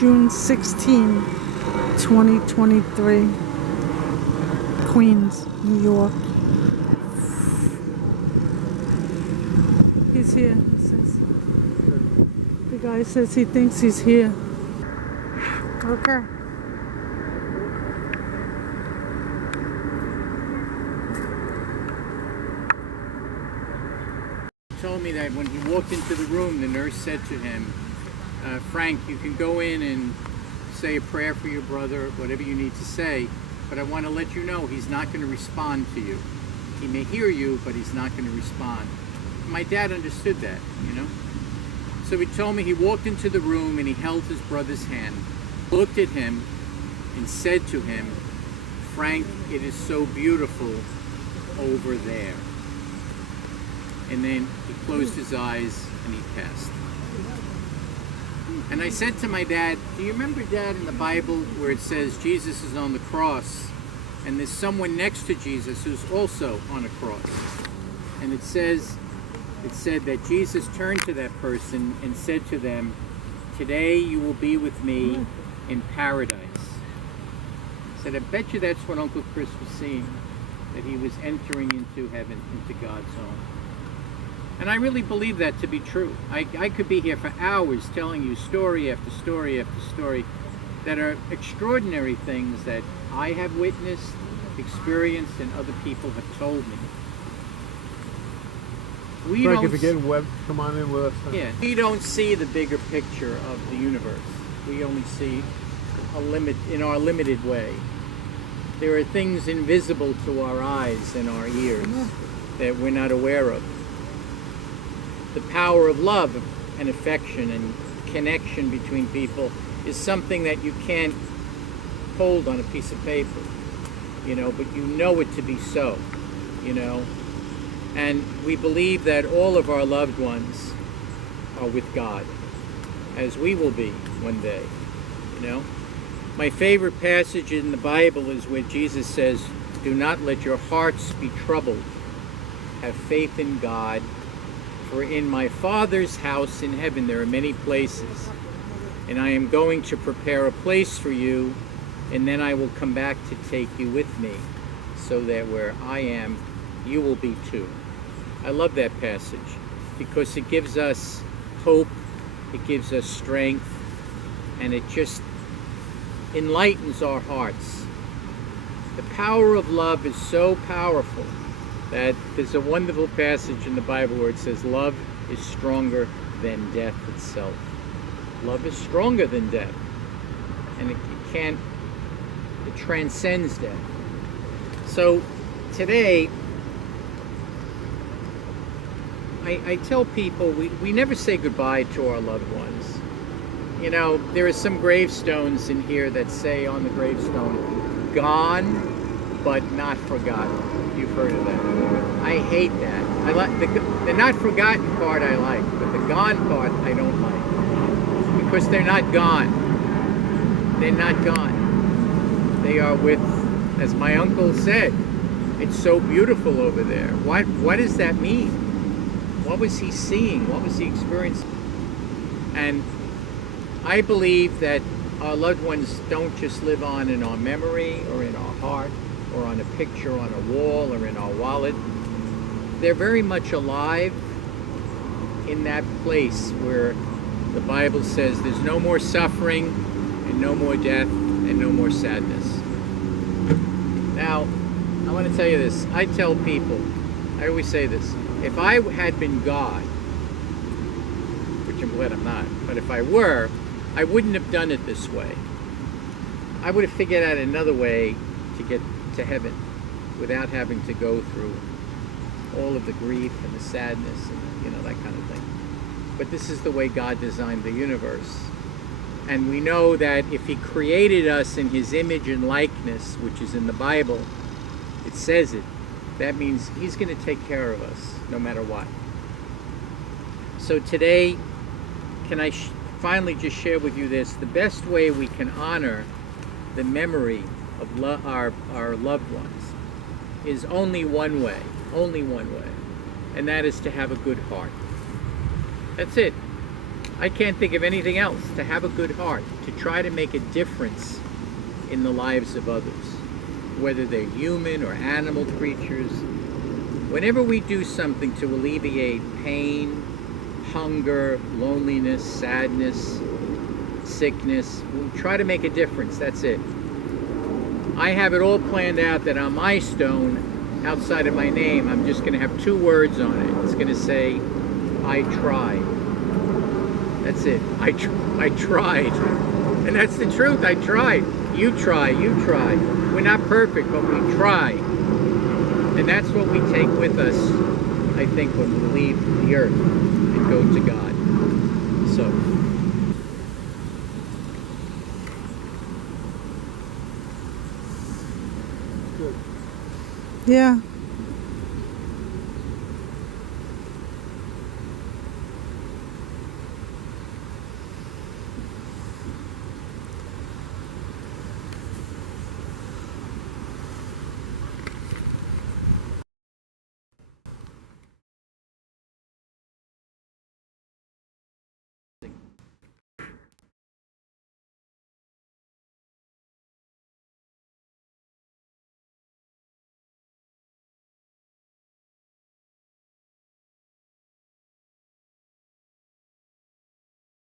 June 16, 2023. Queens, New York. He's here, he says. The guy says he thinks he's here. Okay. Told me that when he walked into the room, the nurse said to him, Frank, you can go in and say a prayer for your brother, whatever you need to say, but I want to let you know he's not going to respond to you. He may hear you, but he's not going to respond. My dad understood that, you know? So he told me he walked into the room and he held his brother's hand, looked at him, and said to him, Frank, it is so beautiful over there. And then he closed his eyes and he passed. And I said to my dad, do you remember, Dad, in the Bible where it says Jesus is on the cross and there's someone next to Jesus who's also on a cross? And it said that Jesus turned to that person and said to them, today you will be with me in paradise. I said, I bet you that's what Uncle Chris was seeing, that he was entering into heaven, into God's home. And I really believe that to be true. I could be here for hours telling you story after story after story that are extraordinary things that I have witnessed, experienced, and other people have told me. Frank, if you're getting web, come on in with us. Yeah, we don't see the bigger picture of the universe. We only see a limit in our limited way. There are things invisible to our eyes and our ears that we're not aware of. The power of love and affection and connection between people is something that you can't hold on a piece of paper, you know, but you know it to be so, you know. And we believe that all of our loved ones are with God, as we will be one day, you know. My favorite passage in the Bible is where Jesus says, do not let your hearts be troubled. Have faith in God. For in my Father's house in heaven there are many places, and I am going to prepare a place for you, and then I will come back to take you with me, so that where I am, you will be too. I love that passage because it gives us hope, it gives us strength, and it just enlightens our hearts. The power of love is so powerful that there's a wonderful passage in the Bible where it says, love is stronger than death itself. Love is stronger than death. And it transcends death. So today, I tell people we never say goodbye to our loved ones. You know, there are some gravestones in here that say on the gravestone, gone but not forgotten. You've heard of that. I hate that. I like the not forgotten part I like, but the gone part I don't like. Because they're not gone. They're not gone. They are with, as my uncle said, it's so beautiful over there. What does that mean? What was he seeing? What was he experiencing? And I believe that our loved ones don't just live on in our memory or in our heart or on a picture on a wall or in our wallet. They're very much alive in that place where the Bible says there's no more suffering and no more death and no more sadness. Now, I want to tell you this. I tell people, I always say this, if I had been God, which I'm glad I'm not, but if I were, I wouldn't have done it this way. I would have figured out another way to get to heaven without having to go through all of the grief and the sadness and, you know, that kind of thing. But this is the way God designed the universe. And we know that if he created us in his image and likeness, which is in the Bible, it says it, that means he's going to take care of us no matter what. So today, can I finally just share with you this? The best way we can honor the memory of our loved ones is only one way, and that is to have a good heart. That's it. I can't think of anything else. To have a good heart, to try to make a difference in the lives of others, whether they're human or animal creatures. Whenever we do something to alleviate pain, hunger, loneliness, sadness, sickness, we try to make a difference. That's it. I have it all planned out that on my stone, outside of my name, I'm just going to have 2 words on it. It's going to say, I tried. That's it. I tried. And that's the truth. I tried. You try. You try. We're not perfect, but we try. And that's what we take with us, I think, when we leave the earth and go to God. So. Good. Yeah.